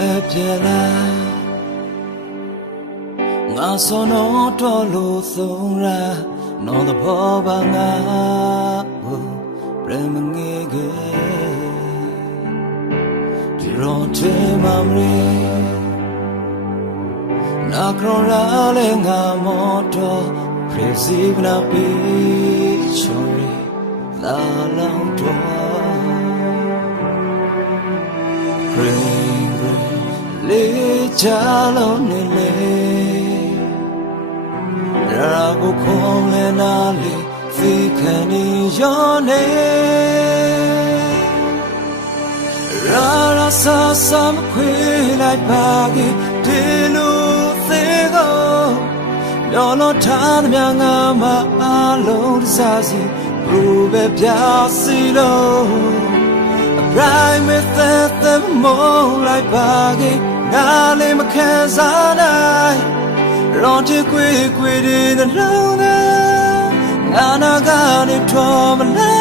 အပြဲလာငါစောနောတော်လို့ဆုံးရာနော်တဘောပါငါဘယ်မငေကေဒီရောတေမမရီနာခရောရာလေငါမောတော်ဖရစီဗနာပီချောရီလာလောင်တော် Pray. လေးချလုံးနေလေရာကိုခေါ်လဲနာလေသိခံနေရောနေရာရာဆာဆမ်ခွေလိုက်ပါကြီးဒီလိုသေးကိုလောလောထားသမျှငါမအားလုံးတစားစီဘလူပဲပြစီလို့ Right with the the moonlight baggy ငါလေးမခံစားနိုင်ရောင်းချခွေခွေတဲ့နှလုံးသားငါနာကနေထော်မလာခင်